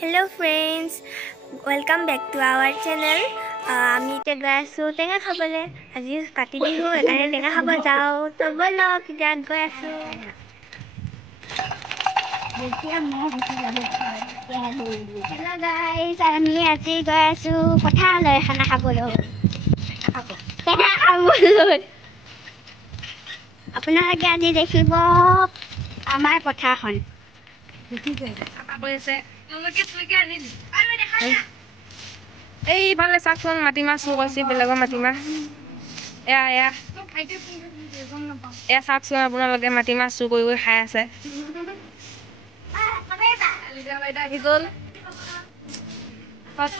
Hello friends, welcome back to our channel. আমি এতিয়া গৈ আছোঁ টেঙা খাবলৈ। আজি কাতি বিহু সেইকাৰণে টেঙা খাব যাওঁ। তো ব'লক এতিয়া গৈ আছোঁ। হেল্ল' গাইজ, আমি আজি গৈ আছোঁ পথাৰলৈ খানা খাবলৈ। টেঙা খাবলৈ আপোনালোকে আজি দেখিব আমাৰ পথাৰখন। এইফালে চাওকচোন মাটিমাহ চুৰ কৰিছে বেলেগৰ মাটিমাহ এয়া চাওকচোন আপোনালোকে মাটিমাহ চুৰ কৰি কৰি খাই আছে। আহি গ'ল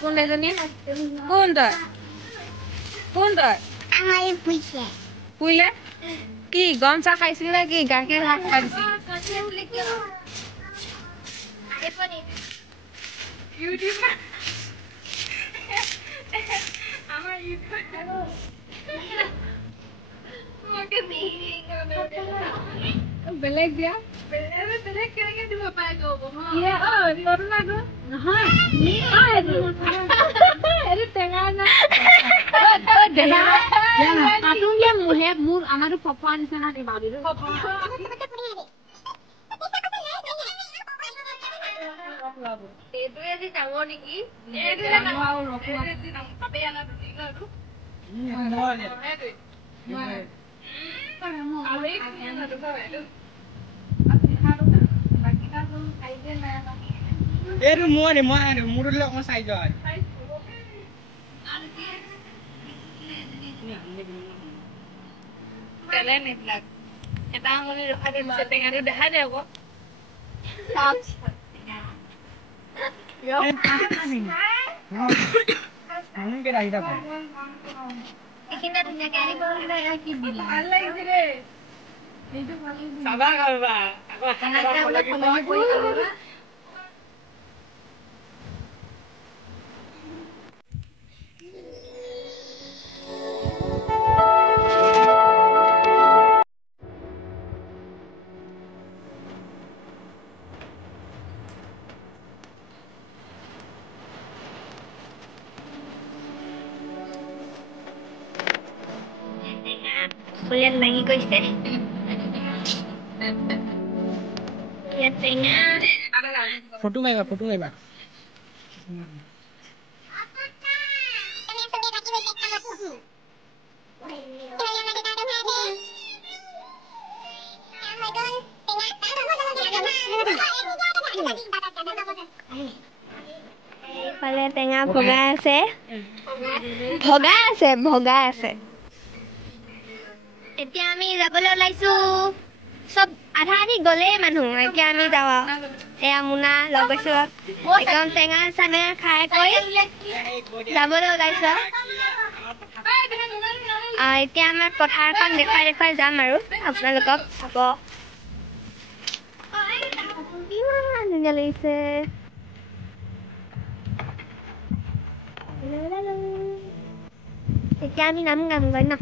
কোন এজনী কোন তই পুৰিলে কি গম চাহ খাইছিল নে কি গাখীৰ চাহ খাইছিল? বেলেগ দিয়া বেলেগ কেনেকে দিব পাৰে মোৰ আমাৰো পপোৱা নিচিনা এইটোৱে আজি ডাঙৰ নেকি এইটো মোৰ অকমান চাই যোৱা এটা টেঙাটো দেখাই দে আকৌ ফুলেট লাগি গৈছে। ইয়াত টেঙা ফটো মাৰিবা এইফালে টেঙা ভগাই আছে। এতিয়া আমি যাবলৈ ওলাইছো। চব আধা আধি গ'লেই মানুহ, এতিয়া আমি যাওঁ। এয়া মুনা লগ গৈছো একদম টেঙা চাঙা খাই কৰি যাবলৈ ওলাইছো। এতিয়া আমাৰ পথাৰখন দেখুৱাই যাম আৰু আপোনালোকক চাব। ইমান ধুনীয়া লাগিছে। এতিয়া আমি নামগৈ ন।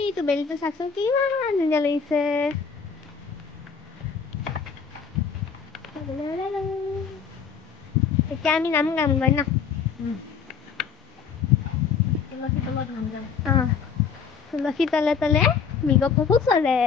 এইটো বেলিটো চাকচোন কিমান ধুনীয়া লাগিছে। এতিয়া আমি নামগৈ ন। তুলসী তলে তলে মৃগ পহু চলে।